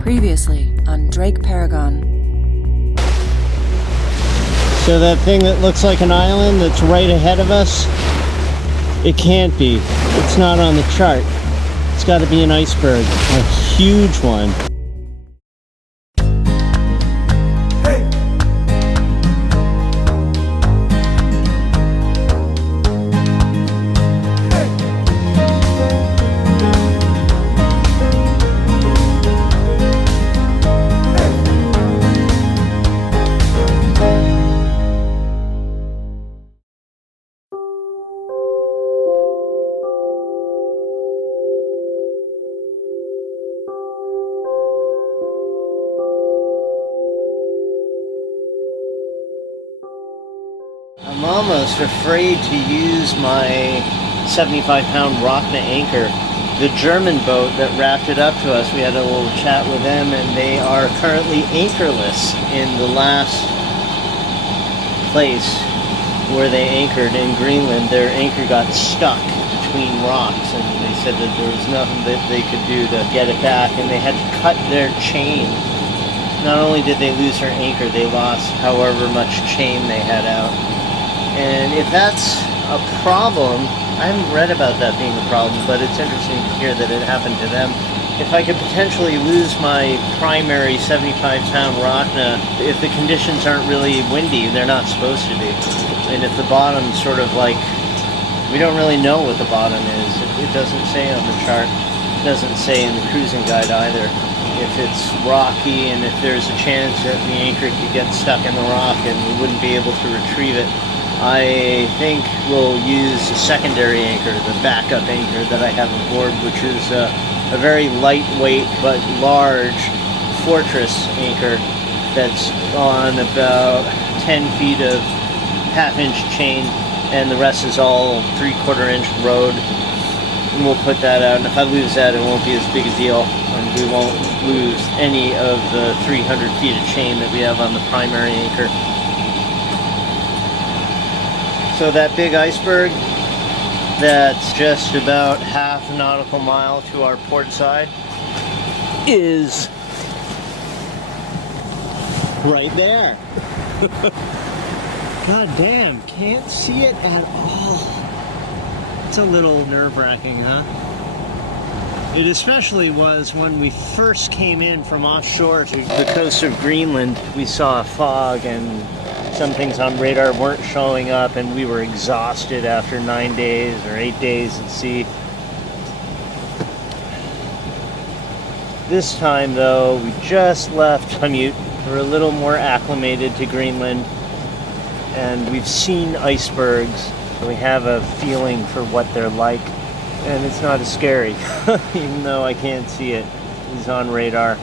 Previously on DrakeParagon. So that thing that looks like an island that's right ahead of us, it can't be. It's not on the chart. It's got to be an iceberg, a huge one. I'm almost afraid to use my 75-pound Rockna anchor. The German boat that rafted up to us, we had a little chat with them, and they are currently anchorless in the last place where they anchored in Greenland. Their anchor got stuck between rocks, and they said that there was nothing that they could do to get it back, and they had to cut their chain. Not only did they lose their anchor, they lost however much chain they had out. And if that's a problem, I haven't read about that being a problem, but it's interesting to hear that it happened to them. If I could potentially lose my primary 75-pound Rockna, if the conditions aren't really windy, they're not supposed to be. And if the bottom's sort of like, we don't really know what the bottom is. It doesn't say on the chart. It doesn't say in the cruising guide either. If it's rocky and if there's a chance that the anchor could get stuck in the rock and we wouldn't be able to retrieve it, I think we'll use a secondary anchor, the backup anchor that I have aboard, which is a very lightweight but large fortress anchor that's on about 10 feet of half-inch chain, and the rest is all 3/4-inch rode. And we'll put that out, and if I lose that, it won't be as big a deal, and we won't lose any of the 300 feet of chain that we have on the primary anchor. So that big iceberg that's just about half a nautical mile to our port side is right there. God damn, can't see it at all. It's a little nerve-wracking, huh? It especially was when we first came in from offshore to the coast of Greenland. We saw a fog and some things on radar weren't showing up, and we were exhausted after 9 days or 8 days at sea. This time, though, we just left commute. We're a little more acclimated to Greenland, and we've seen icebergs. We have a feeling for what they're like, and it's not as scary, even though I can't see it. It's on radar.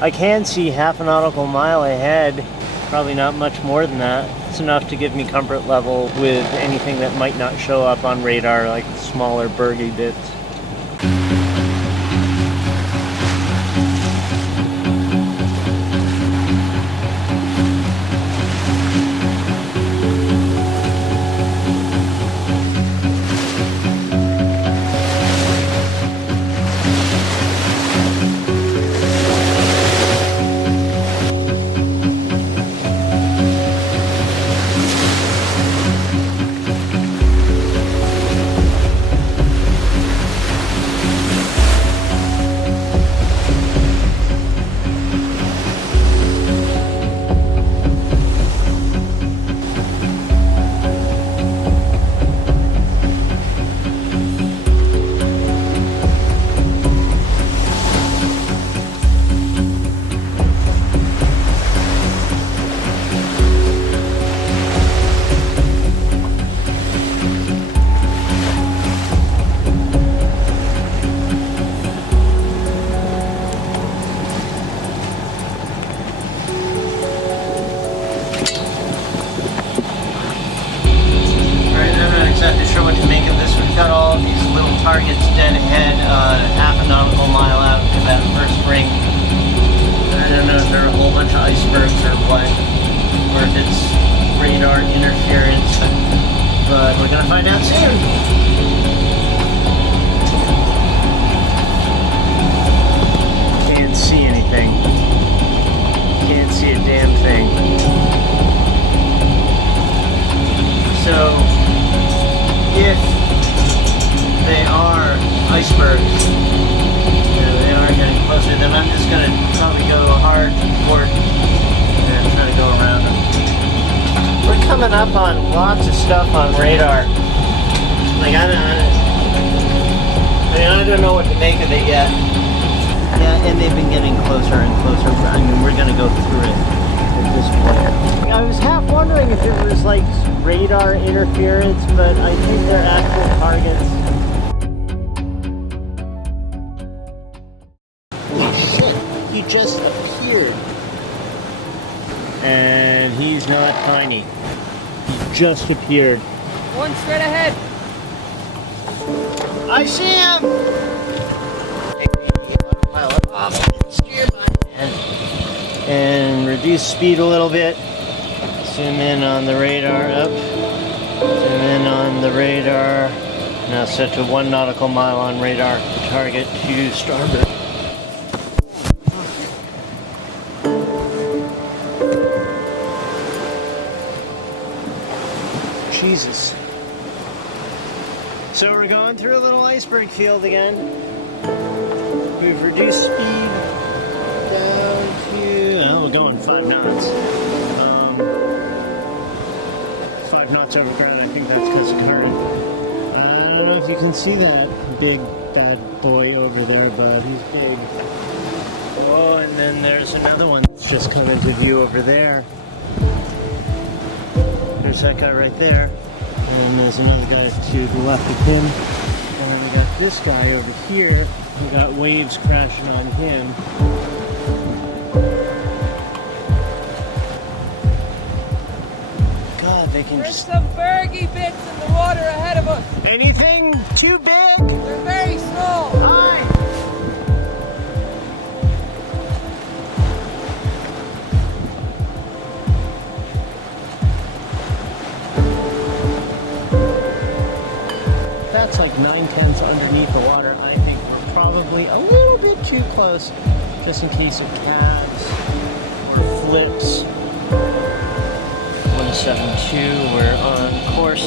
I can see half a nautical mile ahead. Probably not much more than that. It's enough to give me comfort level with anything that might not show up on radar, like the smaller bergy bits. icebergs. Yeah, they are getting closer. Then I'm just gonna probably go hard port and try to go around them. We're coming up on lots of stuff on radar. Like I don't know what to make of it yet. Yeah, and they've been getting closer and closer. I mean, we're gonna go through it at this point. I was half wondering if it was like radar interference, but I think they're actual targets. Holy shit, he just appeared. And he's not tiny. He just appeared. One straight ahead. I see him! And reduce speed a little bit. Zoom in on the radar up. Zoom in on the radar. Now set to 1 nautical mile on radar. Target to starboard. Jesus. So we're going through a little iceberg field again. We've reduced speed down to, oh, we're going 5 knots. 5 knots over ground, I think that's because of current. I don't know if you can see that big bad boy over there, but he's big. Oh, and then there's another one that's just come into view over there. There's that guy right there. And there's another guy to the left of him. And then we got this guy over here. We got waves crashing on him. God, they can There's just... some bergy bits in the water ahead of us. Anything too big? They're very small. Hi! That's like 9/10 underneath the water. I think we're probably a little bit too close, just in case of calves or flips. 172, we're on course.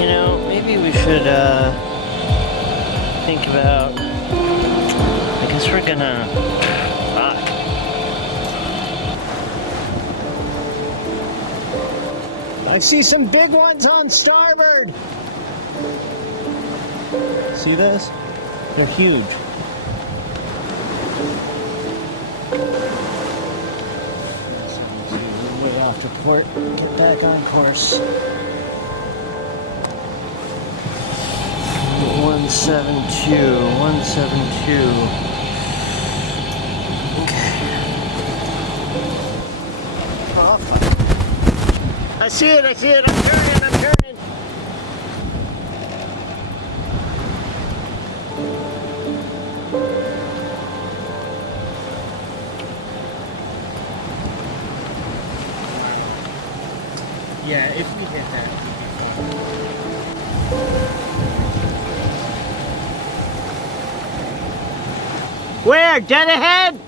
You know, maybe we should think about, I guess we're gonna, fuck. I see some big ones on starboard. See this? They're huge. Way off to port. Get back on course. 172. 172. Okay. Oh, fuck. I see it. I see it. I'm turning. I'm turning. Yeah, if we hit that, it would be fun. Where? Dead ahead?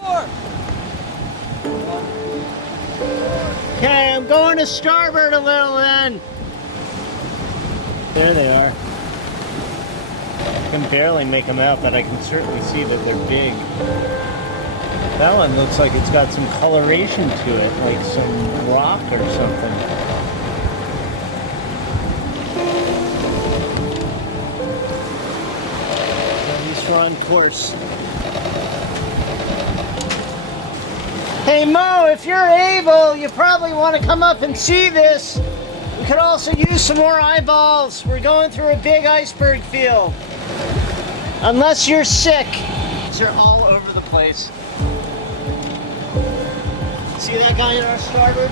4. Okay, I'm going to starboard a little then. There they are. I can barely make them out, but I can certainly see that they're big. That one looks like it's got some coloration to it, like some rock or something. At least we're on course. Hey Mo, if you're able, you probably want to come up and see this. We could also use some more eyeballs. We're going through a big iceberg field. Unless you're sick. They're all over the place. See that guy in our starboard?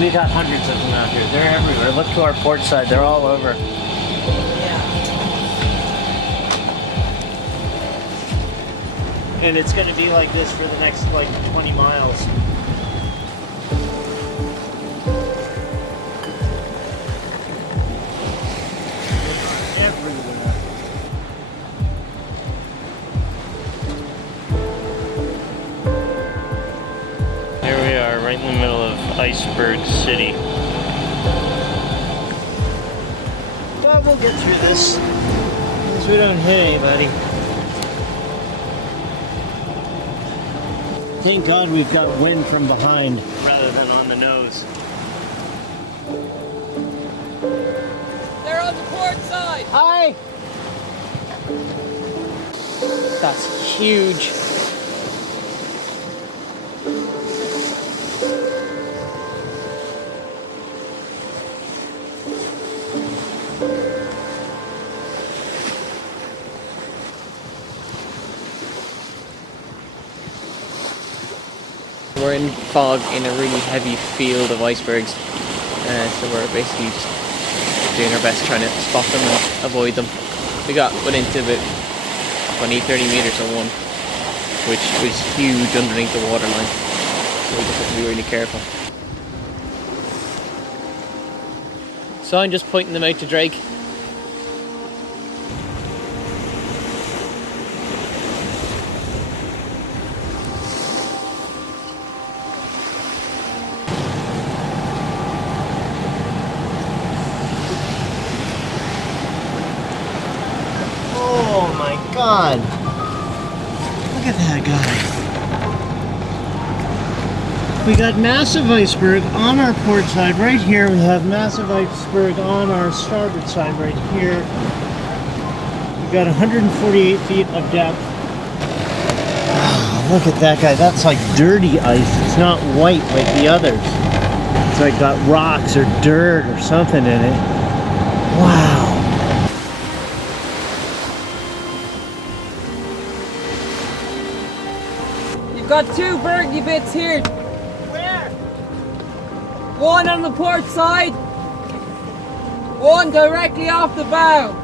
We got hundreds of them out here. They're everywhere. Look to our port side. They're all over. Yeah. And it's going to be like this for the next, like, 20 miles. Everywhere. Here we are, right in the middle of Iceberg City. We'll get through this. As long as we don't hit anybody. Thank God we've got wind from behind rather than on the nose. They're on the port side. Hi! That's huge. We're in fog in a really heavy field of icebergs, so we're basically just doing our best trying to spot them and avoid them. We got into about 20-30 meters on one, which was huge underneath the waterline, so we just have to be really careful. So I'm just pointing them out to Drake. Oh my God! Look at that guy. We got massive iceberg on our port side right here. We have massive iceberg on our starboard side right here. We've got 148 feet of depth. Wow, look at that guy. That's like dirty ice. It's not white like the others. It's like got rocks or dirt or something in it. Wow. You've got two bergy bits here. Where? One on the port side. One directly off the bow.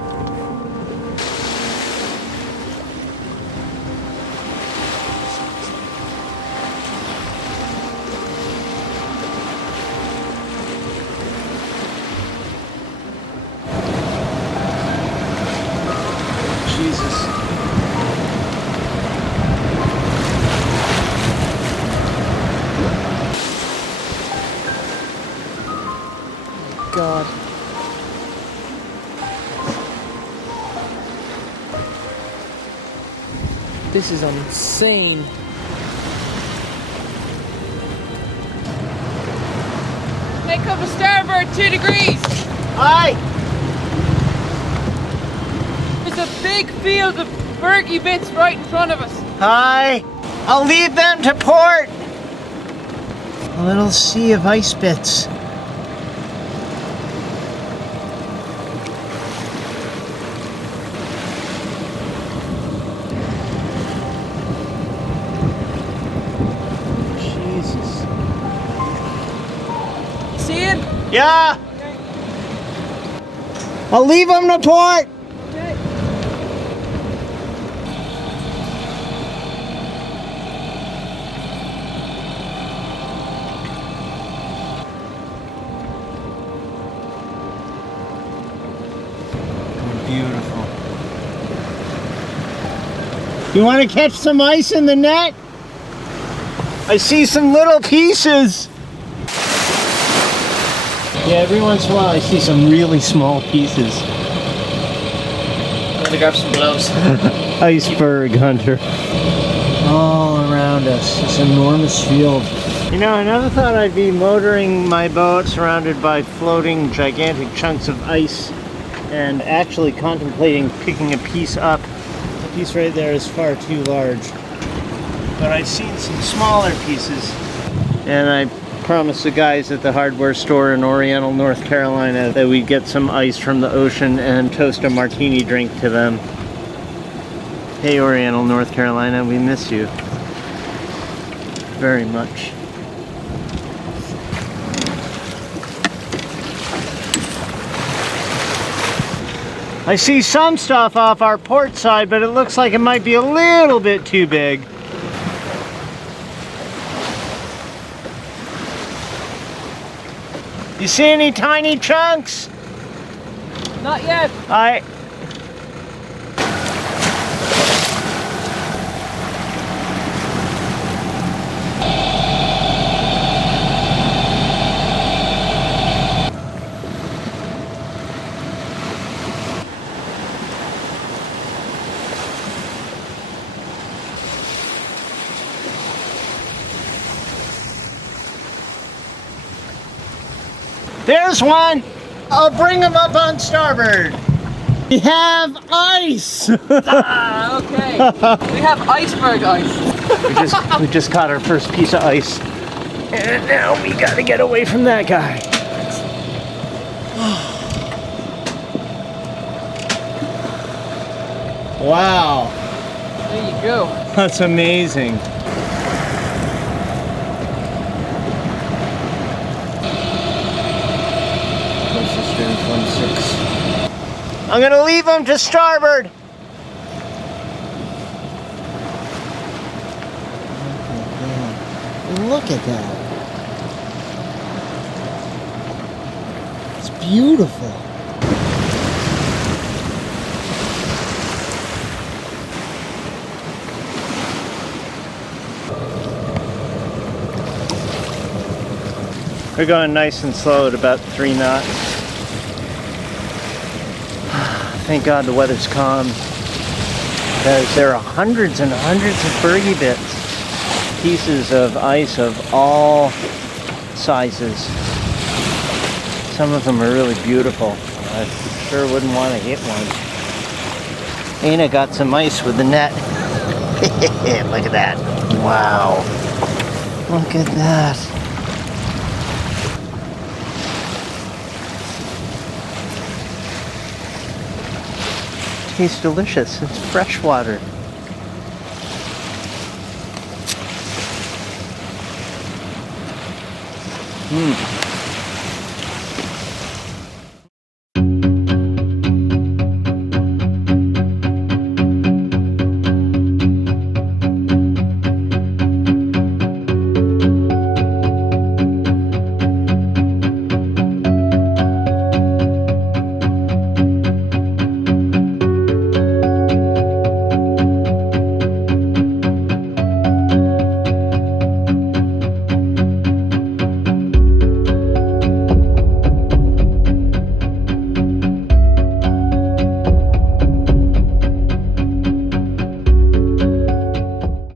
Jesus. God. This is insane. Make up a starboard 2 degrees. Hi! There's a big field of bergy bits right in front of us. Hi! I'll lead them to port! A little sea of ice bits. Jesus. See him? Yeah! Okay. I'll leave them to port! Okay. Beautiful. You want to catch some ice in the net? I see some little pieces. Yeah, every once in a while I see some really small pieces. I'm gonna grab some gloves. Iceberg hunter. All around us, this enormous field. You know, I never thought I'd be motoring my boat surrounded by floating gigantic chunks of ice and actually contemplating picking a piece up. The piece right there is far too large. But I've seen some smaller pieces. And I promised the guys at the hardware store in Oriental, North Carolina that we'd get some ice from the ocean and toast a martini drink to them. Hey Oriental, North Carolina, we miss you very much. I see some stuff off our port side, but it looks like it might be a little bit too big. You see any tiny chunks? Not yet. There's one. I'll bring him up on starboard. We have ice. Okay. We have iceberg ice. we just caught our first piece of ice, and now we gotta get away from that guy. Wow, There you go. that's amazing. I'm gonna leave him to starboard. Look at that. It's beautiful. We're going nice and slow at about 3 knots. Thank God the weather's calm, because there are hundreds and hundreds of bergy bits, pieces of ice of all sizes. Some of them are really beautiful. I sure wouldn't want to hit one. Ana got some ice with the net. Look at that. Wow. Look at that. Tastes delicious. It's fresh water. Mmm.